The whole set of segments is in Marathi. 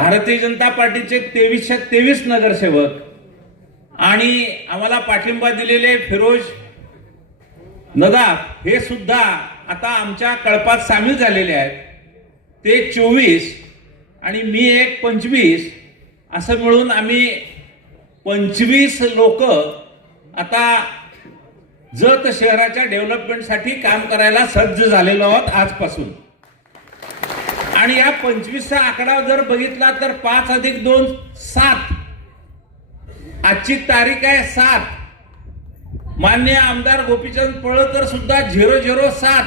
भारतीय जनता पार्टीचे तेवीसशे तेवीस नगरसेवक आणि आम्हाला पाठिंबा दिलेले फिरोज नदाफ हे सुद्धा आता आमच्या कळपात सामील झालेले आहेत. ते चोवीस आणि मी एक पंचवीस असं मिळून आम्ही पंचवीस लोक आता जत शहराच्या डेव्हलपमेंटसाठी काम करायला सज्ज झालेलो आहोत आजपासून. आणि या पंचवीसचा आकडा जर बघितला तर पाच अधिक दोन सात. आजची तारीख आहे सात. मान्य आमदार गोपीचंद पळकर सुद्धा झिरो झिरो सात.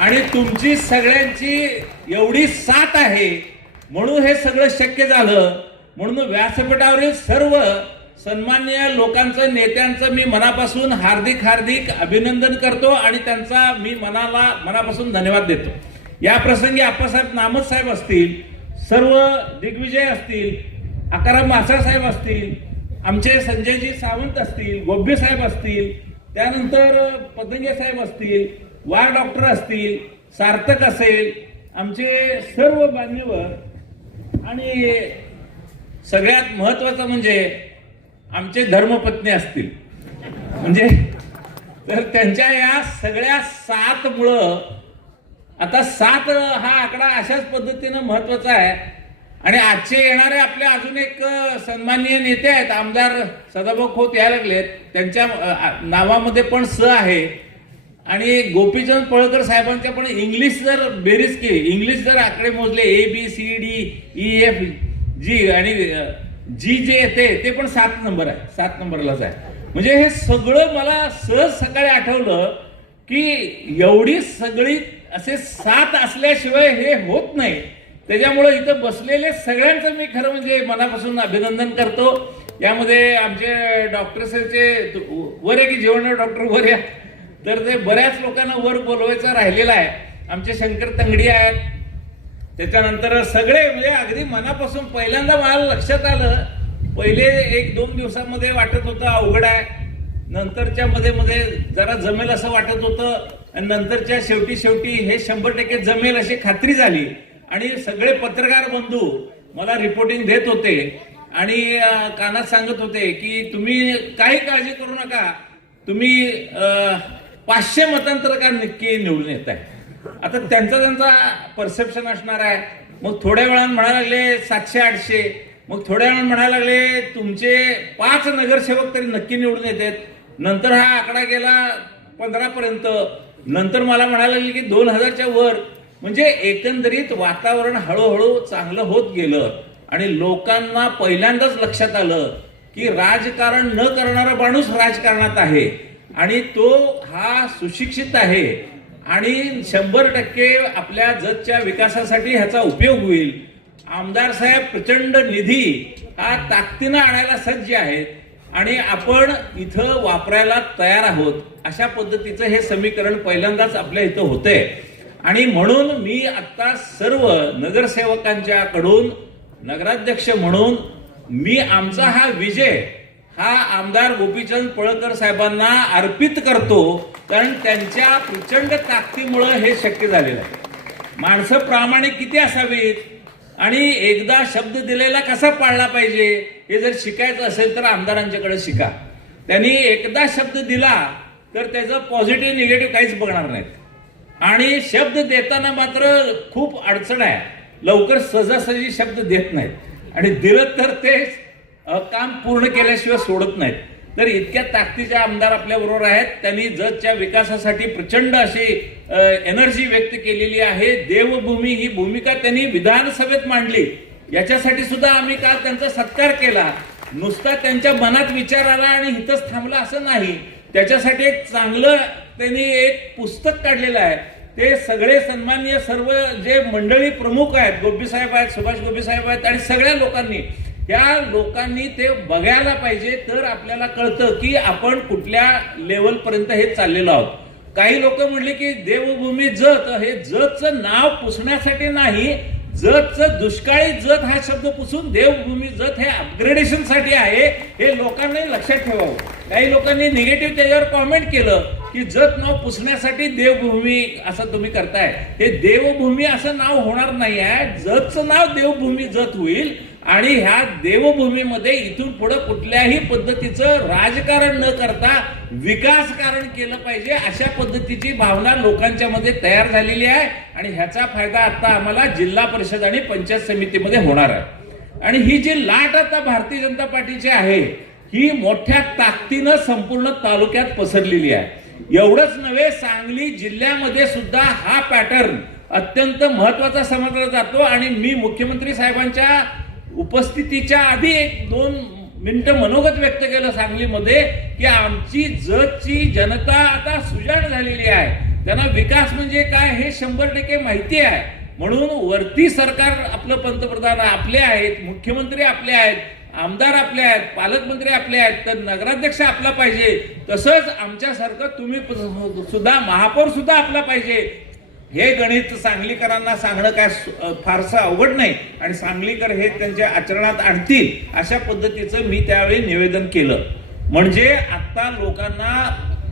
आणि तुमची सगळ्यांची एवढी साथ आहे म्हणून हे सगळं शक्य झालं. म्हणून व्यासपीठावरील सर्व सन्मान्य लोकांचं नेत्यांचं मी मनापासून हार्दिक हार्दिक अभिनंदन करतो आणि त्यांचा मी मनाला मनापासून धन्यवाद देतो. या प्रसंगी आप्पासाहेब नामत साहेब असतील सर्व दिग्विजय असतील आकाराम मासा साहेब असतील आमचे संजयजी सावंत असतील गोब्बे साहेब असतील त्यानंतर पतंगे साहेब असतील वार डॉक्टर असतील सार्थक असेल आमचे सर्व मान्यवर. आणि सगळ्यात महत्वाचं म्हणजे आमचे धर्मपत्नी असतील. म्हणजे तर त्यांच्या या सगळ्या सात मुळं आता सात हा आकडा अशाच पद्धतीनं महत्त्वाचा आहे. आणि आजचे येणारे आपले अजून एक सन्माननीय नेते आहेत आमदार सदाभाऊ खोत यायला लागलेत. त्यांच्या नावामध्ये पण स आहे. आणि गोपीचंद पळकर साहेबांच्या पण इंग्लिश जर बेरीज केली इंग्लिश जर आकडे मोजले A B C D E F G आणि जी जे येते ते पण सात नंबर आहे. सात नंबरलाच आहे. म्हणजे हे सगळं मला सहज सकाळी आठवलं की एवढी सगळी असे सात असल्याशिवाय हे होत नाही. त्याच्यामुळे इथं बसलेले सगळ्यांचं मी खरं म्हणजे मनापासून अभिनंदन करतो. यामध्ये आमचे डॉक्टर्सचे वर आहे की जेवण डॉक्टर वर या तर ते बऱ्याच लोकांना वर बोलवायचं राहिलेलं आहे. आमचे शंकर तंगडी आहेत. त्याच्यानंतर सगळे म्हणजे अगदी मनापासून पहिल्यांदा मला लक्षात आलं पहिले एक दोन दिवसामध्ये वाटत होतं अवघड आहे. नंतरच्या मध्ये मध्ये जरा जमेल असं वाटत होतं. आणि नंतरच्या शेवटी शेवटी हे शंभर टक्के जमेल अशी खात्री झाली. आणि सगळे पत्रकार बंधू मला रिपोर्टिंग देत होते. आणि कानात सांगत होते की तुम्ही काही काळजी करू नका. तुम्ही पाचशे मतांतर का नक्की निवडून येत आहे आता त्यांचा त्यांचा परसेप्शन असणार आहे. मग थोड्या वेळानं म्हणायला लागले सातशे आठशे. मग थोड्या वेळानं म्हणायला लागले तुमचे पाच नगरसेवक तरी नक्की निवडून येतात नंतर हा आकडा गेला पंधरापर्यंत. नंतर मला म्हणायला लागले की दोन हजारच्या वर म्हणजे एकंदरीत वातावरण हळूहळू चांगलं होत गेलं. आणि लोकांना पहिल्यांदाच लक्षात आलं की राजकारण न करणारा माणूस राजकारणात आहे. आणि तो हा सुशिक्षित आहे. आणि शंभर टक्के आपल्या जतच्या विकासासाठी ह्याचा उपयोग होईल. आमदार साहेब प्रचंड निधी हा ताकदीनं आणायला सज्ज आहेत. आणि आपण इथं वापरायला तयार आहोत अशा पद्धतीचं हे समीकरण पहिल्यांदाच आपल्या इथं होते आणि म्हणून मी आत्ता सर्व नगरसेवकांच्याकडून नगराध्यक्ष म्हणून मी आमचा हा विजय हा आमदार गोपीचंद पळकर साहेबांना अर्पित करतो कारण त्यांच्या प्रचंड ताकदीमुळं हे शक्य झालेलं आहे. माणसं प्रामाणिक किती असावीत? आणि एकदा शब्द दिलेला कसा पाळला पाहिजे? हे जर शिकायचं असेल तर आमदारांच्याकडे शिका. त्यांनी एकदा शब्द दिला तर त्याचं पॉझिटिव्ह निगेटिव्ह काहीच बघणार नाहीत. आणि शब्द देताना मात्र खूप अडचण आहे. लवकर सहजासहजी शब्द देत नाहीत. आणि दिलं तर ते काम पूर्ण केल्याशिवाय सोडत नाहीत. तर इतक्या ताकदीचे आमदार आपल्या बरोबर आहेत. त्यांनी जतच्या विकासासाठी प्रचंड अशी एनर्जी व्यक्त केलेली आहे. देवभूमी ही भूमिका त्यांनी विधानसभेत मांडली. याच्यासाठी सुद्धा आम्ही काल त्यांचा सत्कार केला. नुसता त्यांच्या मनात विचार आला आणि हिथंच थांबला असं नाही. त्याच्यासाठी एक चांगलं त्यांनी एक पुस्तक काढलेलं आहे. ते सगळे सन्माननीय सर्व जे मंडळी प्रमुख आहेत गोपी साहेब आहेत सुभाष गोपी साहेब आहेत आणि सगळ्या लोकांनी त्या लोकांनी ते बघायला पाहिजे तर आपल्याला कळतं की आपण कुठल्या लेवलपर्यंत हे चाललेलो आहोत. काही लोक म्हणले की देवभूमी जत हे जतचं नाव पुसण्यासाठी नाही जतचं दुष्काळी जत हा शब्द पुसून देवभूमी जत हे अपग्रेडेशनसाठी आहे हे लोकांनी लक्षात ठेवावं. काही लोकांनी निगेटिव्ह त्याच्यावर कॉमेंट केलं की जत नाव पुसण्यासाठी देवभूमी असं तुम्ही करताय. हे देवभूमी असं नाव होणार नाही आहे. जतचं नाव देवभूमी जत होईल. आणि ह्या देवभूमीमध्ये इथून पुढे कुठल्याही पद्धतीचं राजकारण न करता विकास कारण केलं पाहिजे अशा पद्धतीची भावना लोकांच्या मध्ये तयार झालेली आहे. आणि ह्याचा फायदा आता आम्हाला जिल्हा परिषद आणि पंचायत समितीमध्ये होणार आहे. आणि ही जी लाट आता भारतीय जनता पार्टीची आहे ही मोठ्या ताकदीनं संपूर्ण तालुक्यात पसरलेली आहे. एवढंच नव्हे सांगली जिल्ह्यामध्ये सुद्धा हा पॅटर्न अत्यंत महत्त्वाचा समजला जातो. आणि मी मुख्यमंत्री साहेबांच्या उपस्थितीच्या आधी एक दोन मिनटं मनोगत व्यक्त केलं सांगलीमध्ये की आमची जतची जनता आता सुजाण झालेली आहे. त्यांना विकास म्हणजे काय हे शंभर टक्के माहिती आहे. म्हणून वरती सरकार आपलं पंतप्रधान आपले आहेत मुख्यमंत्री आपले आहेत आमदार आपले आहेत पालकमंत्री आपले आहेत तर नगराध्यक्ष आपला पाहिजे. तसंच आमच्यासारखं तुम्ही सुद्धा महापौर सुद्धा आपला पाहिजे. हे गणित सांगलीकरांना सांगणं काय फारसं अवघड नाही. आणि सांगलीकर हे त्यांच्या आचरणात आणतील अशा पद्धतीचं मी त्यावेळी निवेदन केलं. म्हणजे आता लोकांना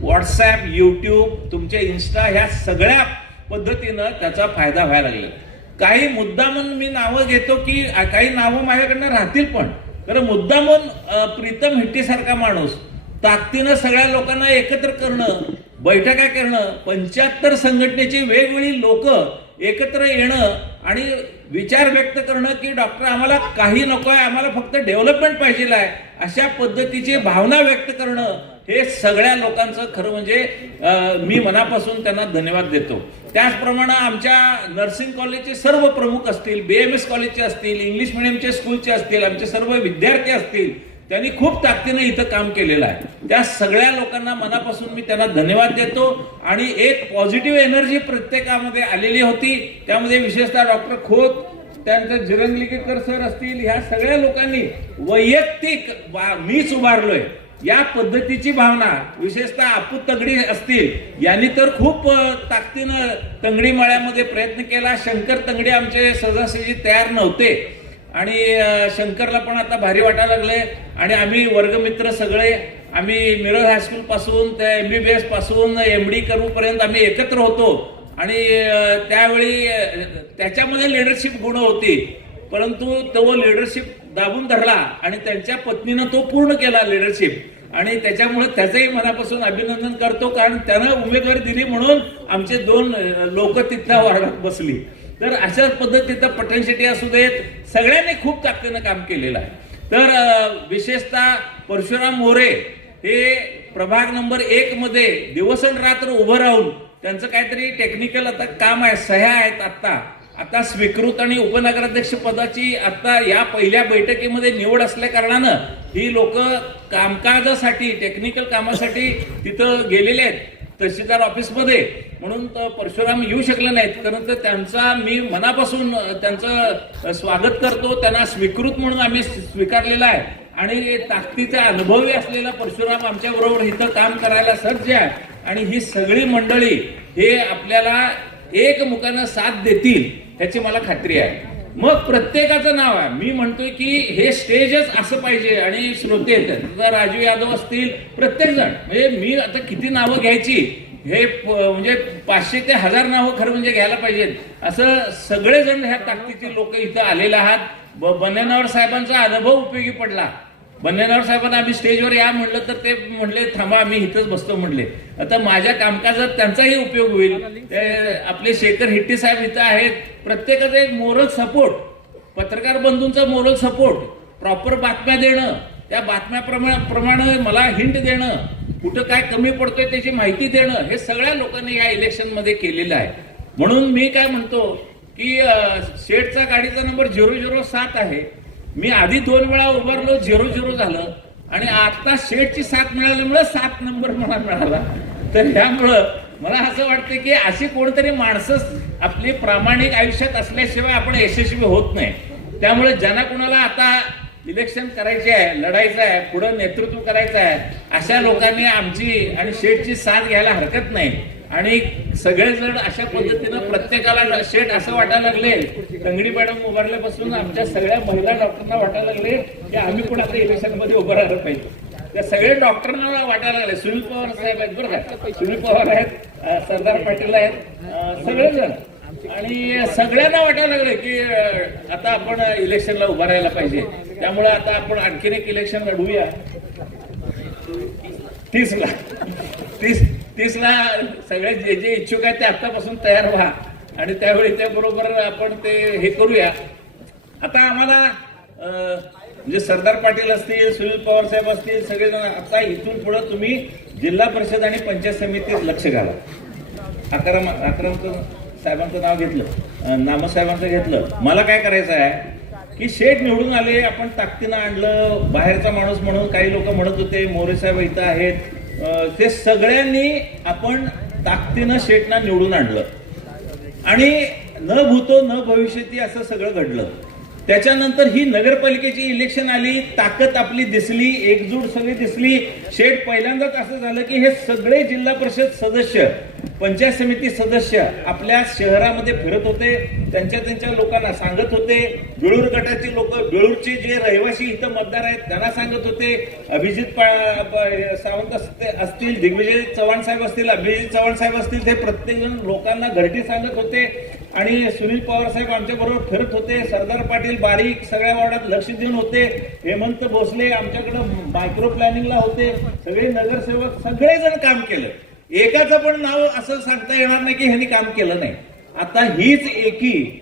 व्हॉट्सॲप यूट्यूब तुमचे इन्स्टा ह्या सगळ्या पद्धतीनं त्याचा फायदा व्हायला लागला. काही मुद्दामन मी नावं घेतो की काही नावं माझ्याकडनं राहतील पण. तर मुद्दामन प्रीतम हिट्टीसारखा माणूस ताकदीनं सगळ्या लोकांना एकत्र करणं बैठका करणं पंच्याहत्तर संघटनेची वेगवेगळी लोक एकत्र येणं आणि विचार व्यक्त करणं की डॉक्टर आम्हाला काही नको आहे आम्हाला फक्त डेव्हलपमेंट पाहिजे आहे अशा पद्धतीची भावना व्यक्त करणं हे सगळ्या लोकांचं खरं म्हणजे मी मनापासून त्यांना धन्यवाद देतो. त्याचप्रमाणे आमच्या नर्सिंग कॉलेजचे सर्व प्रमुख असतील बी एम एस कॉलेजचे असतील इंग्लिश मिडियमचे स्कूलचे असतील आमचे सर्व विद्यार्थी असतील त्यांनी खूप ताकदीने इथं काम केलेलं आहे. त्या सगळ्या लोकांना मनापासून मी त्यांना धन्यवाद देतो आणि एक पॉझिटिव्ह एनर्जी प्रत्येकामध्ये आलेली होती. त्यामध्ये विशेषतः डॉक्टर खोत त्यानंतर जिरंगलिकेकर सर असतील ह्या सगळ्या लोकांनी वैयक्तिक मीच उभारलोय. या पद्धतीची भावना विशेषतः आपू तगडी असतील यांनी तर खूप ताकदीनं तंगडी मळ्यामध्ये प्रयत्न केला. शंकर तंगडी आमचे सहजासहजी तयार नव्हते. आणि शंकरला पण आता भारी वाटायला लागले आणि आम्ही वर्गमित्र सगळे आम्ही मिरज हायस्कूल पासून ते बी पासून एम डी करूपर्यंत आम्ही एकत्र होतो. आणि त्यावेळी त्याच्यामध्ये लिडरशिप गुण होती. परंतु तो लिडरशिप दाबून धरला आणि त्यांच्या पत्नीनं तो पूर्ण केला लिडरशिप आणि त्याच्यामुळे त्याचंही मनापासून अभिनंदन करतो कारण त्यानं उमेदवारी दिली म्हणून आमचे दोन लोक तिथल्या वार्डात बसली. तर अशाच पद्धतीचं पठण शेट्टी असू देत सगळ्यांनी खूप ताकदीनं काम केलेलं आहे. तर विशेषतः परशुराम मोरे हे प्रभाग नंबर एक मध्ये दिवस आणि रात्र उभं राहून त्यांचं काहीतरी टेक्निकल आता काम आहे सह्या आहेत आत्ता. आता स्वीकृत आणि उपनगराध्यक्ष पदाची आता या पहिल्या बैठकीमध्ये निवड असल्या कारणानं ही लोक कामकाजासाठी टेक्निकल कामासाठी तिथं गेलेले आहेत. तहसीलदार ऑफिसमध्ये. म्हणून तर परशुराम येऊ शकले नाहीत. कारण तर त्यांचा मी मनापासून त्यांचं स्वागत करतो. त्यांना स्वीकृत म्हणून आम्ही स्वीकारलेला आहे. आणि ताकदीचा अनुभवी असलेला परशुराम आमच्या बरोबर इथं काम करायला सज्ज आहे. आणि ही सगळी मंडळी हे आपल्याला एकमुखानं साथ देतील ह्याची मला खात्री आहे. मग प्रत्येकाचं नाव आहे. मी म्हणतोय की हे स्टेजच असं पाहिजे आणि श्रोते येतात राजू यादव असतील प्रत्येक जण म्हणजे मी आता किती नावं घ्यायची? हे म्हणजे पाचशे ते हजार नावं खरं म्हणजे घ्यायला पाहिजेत. असं सगळेजण ह्या ताकदीचे लोक इथं आलेले आहात. बनानावर साहेबांचा अनुभव उपयोगी पडला. बन्नेनावर साहेबांना आम्ही स्टेजवर या म्हणलं तर ते म्हणले थांबा आम्ही इथंच बसतो म्हणले. आता माझ्या कामकाजात त्यांचाही उपयोग होईल. आपले शेखर हिट्टी साहेब इथं आहेत. प्रत्येकाचा एक मोरल सपोर्ट पत्रकार बंधूंचा मोरल सपोर्ट प्रॉपर बातम्या देणं त्या बातम्याप्रमाणे प्रमाणे मला हिंट देणं कुठं काय कमी पडतोय त्याची माहिती देणं हे सगळ्या लोकांनी या इलेक्शनमध्ये केलेलं आहे. म्हणून मी काय म्हणतो की शेठचा गाडीचा नंबर झिरो झिरो सात आहे. मी आधी दोन वेळा उभारलो झिरो झिरो झालं. आणि आता शेठची साथ मिळाल्यामुळे सात नंबर मला मिळाला. तर ह्यामुळं मला असं वाटतं की अशी कोणतरी माणसं आपली प्रामाणिक आयुष्यात असल्याशिवाय आपण यशस्वी होत नाही. त्यामुळे ज्यांना कुणाला आता इलेक्शन करायचे आहे लढायचं आहे पुढं नेतृत्व करायचं आहे अशा लोकांनी आमची आणि शेठची साथ घ्यायला हरकत नाही. आणि सगळेजण अशा पद्धतीनं प्रत्येकाला शेट असं वाटायला लागले. तंगडी मॅडम उभारल्यापासून आमच्या सगळ्या महिला डॉक्टरना वाटायला लागले की आम्ही पण आता इलेक्शनमध्ये उभं राहिलं पाहिजे. त्या सगळे डॉक्टरांना वाटायला लागले. सुनील पवार साहेब आहेत बरं का? सुनील पवार आहेत सरदार पाटील आहेत सगळेजण. आणि सगळ्यांना वाटायला लागले की आता आपण इलेक्शनला उभं राहायला पाहिजे. त्यामुळे आता आपण आणखीन एक इलेक्शन लढवूया तीसला. तीस तीसला सगळे जे जे इच्छुक आहेत ते आत्तापासून तयार व्हा. आणि त्यावेळी त्याबरोबर आपण ते हे करूया. आता आम्हाला म्हणजे सरदार पाटील असतील सुनील पवार साहेब असतील सगळेजण आता इथून पुढे तुम्ही जिल्हा परिषद आणि पंचायत समितीत लक्ष घाला. अकरा अकरा साहेबांचं नाव घेतलं नामसाहेबांचं घेतलं. मला काय करायचं आहे की शेठ निवडून आले आपण ताकदीनं आणलं बाहेरचा माणूस म्हणून काही लोक म्हणत होते मोरे साहेब इथं आहेत ते सगळ्यांनी आपण ताकदीनं शेटना निवडून आणलं. आणि न भूतो न भविष्यती असं सगळं घडलं. त्याच्यानंतर ही नगरपालिकेची इलेक्शन आली ताकद आपली दिसली एकजूट सगळी दिसली. शेठ पहिल्यांदाच असं झालं की हे सगळे जिल्हा परिषद सदस्य पंचायत समिती सदस्य आपल्या शहरामध्ये फिरत होते त्यांच्या त्यांच्या लोकांना सांगत होते बेळूर गटाचे लोक बेळूरचे जे रहिवासी इथं मतदार आहेत त्यांना सांगत होते अभिजित सावंत असतील दिग्विजय चव्हाण साहेब असतील अभिजित चव्हाण साहेब असतील ते प्रत्येक जण लोकांना घरटी सांगत होते. आणि सुनील पवार साहेब आमच्या बरोबर फिरत होते सरदार पाटील बारीक सगळ्या वार्डात लक्ष देऊन होते हेमंत भोसले आमच्याकडं मायक्रो प्लॅनिंगला होते सगळे नगरसेवक सगळेजण काम केलं. एकाचं पण नाव असं सांगता येणार नाही की ह्यांनी काम केलं नाही. आता हीच एकी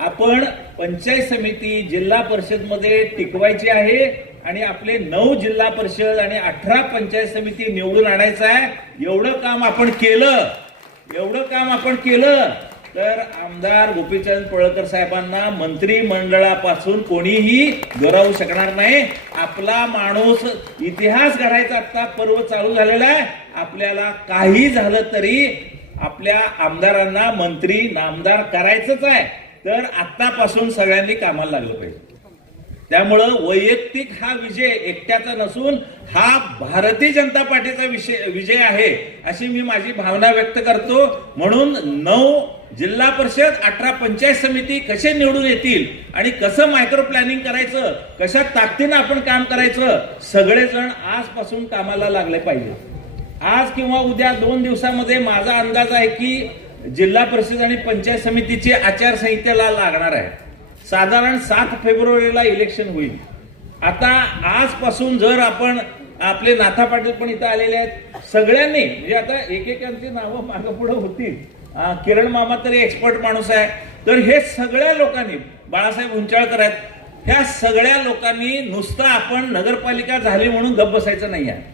आपण पंचायत समिती जिल्हा परिषदमध्ये टिकवायची आहे आणि आपले नऊ जिल्हा परिषद आणि अठरा पंचायत समिती निवडून आणायचं आहे. एवढं काम आपण केलं. एवढं काम आपण केलं. तर आमदार गोपीचंद पळकर साहेबांना मंत्रिमंडळापासून कोणीही दुरावू शकणार नाही. आपला माणूस इतिहास घडायचा आता पर्व चालू झालेला आहे. आपल्याला काही झालं तरी आपल्या आमदारांना मंत्री नामदार करायचंच आहे. तर आतापासून सगळ्यांनी कामाला लागलं पाहिजे. त्यामुळं वैयक्तिक हा विजय एकट्याचा नसून हा भारतीय जनता पार्टीचा विषय विजय आहे अशी मी माझी भावना व्यक्त करतो. म्हणून नऊ जिल्हा परिषद अठरा पंचायत समिती कसे निवडून येतील आणि कसं मायक्रो प्लॅनिंग करायचं कशा ताकदीनं आपण काम करायचं सगळेजण आजपासून कामाला लागले पाहिजे. आज किंवा उद्या दोन दिवसामध्ये माझा अंदाज आहे की जिल्हा परिषद आणि पंचायत समितीची आचारसंहितेला लागणार आहे. साधारण सात फेब्रुवारीला इलेक्शन होईल. आता आजपासून जर आपण आपले नाथा पाटील पण इथं आलेले आहेत सगळ्यांनी म्हणजे आता एकेकांची नावं मागं पुढं होतील. किरण मामा तरी एक्सपर्ट माणूस आहे. तर हे सगळ्या लोकांनी बाळासाहेब उंचाळकर आहेत ह्या सगळ्या लोकांनी नुसतं आपण नगरपालिका झाली म्हणून गप बसायचं नाही आहे.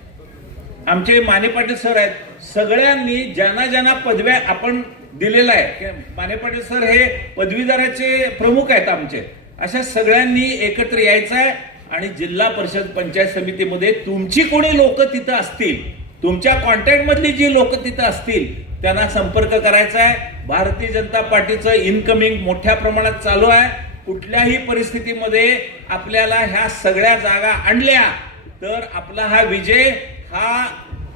आमचे माने पाटील सर आहेत. सगळ्यांनी ज्यांना ज्यांना पदव्या आपण दिलेल्या आहे माने पाटील सर हे पदवीधराचे प्रमुख आहेत आमचे. अशा सगळ्यांनी एकत्र यायचं आहे आणि जिल्हा परिषद पंचायत समितीमध्ये तुमची कोणी लोक तिथं असतील तुमच्या कॉन्टॅक्ट मधली जी लोक तिथं असतील त्यांना संपर्क करायचा आहे. भारतीय जनता पार्टीचं इनकमिंग मोठ्या प्रमाणात चालू आहे. कुठल्याही परिस्थितीमध्ये आपल्याला ह्या सगळ्या जागा आणल्या तर आपला हा विजय हा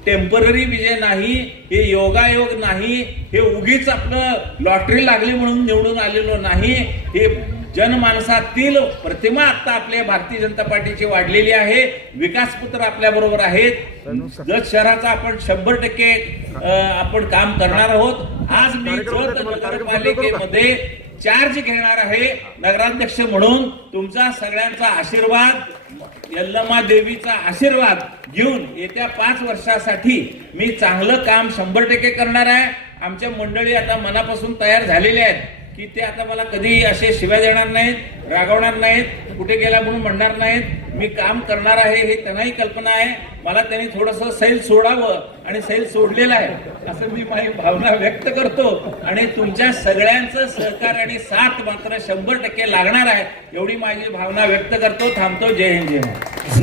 टेंपररी विजय नाही हे योगायोग नाही हे उगीच आपलं लॉटरी लागली म्हणून निवडून आलेलो नाही. हे जनमानसातील प्रतिमा आता आपल्या भारतीय जनता पार्टीची वाढलेली आहे. विकासपुत्र आपल्या बरोबर आहेत. जत शहराचा आपण शंभर टक्के आपण काम करणार आहोत. आज मी जत नगरपालिकेमध्ये चार्ज घेणार आहे नगराध्यक्ष म्हणून. तुमचा सगळ्यांचा आशीर्वाद यल्लमा देवीचा आशीर्वाद घेऊन येत्या पाच वर्षासाठी मी चांगलं काम शंभर टक्के करणार आहे. आमच्या मंडळी आता मनापासून तयार झालेले आहेत की ते आता मला कधी असे शिव्या देणार नाहीत रागवणार नाहीत कुठे गेला म्हणून म्हणणार नाहीत. मी काम करणार आहे हे त्यांनाही कल्पना आहे. मला त्यांनी थोडस सैल सोडावं आणि सैल सोडलेलं आहे. असं मी माझी भावना व्यक्त करतो. आणि तुमच्या सगळ्यांचं सहकार्य आणि साथ मात्र शंभर टक्के लागणार आहे एवढी माझी भावना व्यक्त करतो. थांबतो. जय हिंद जय हिंद.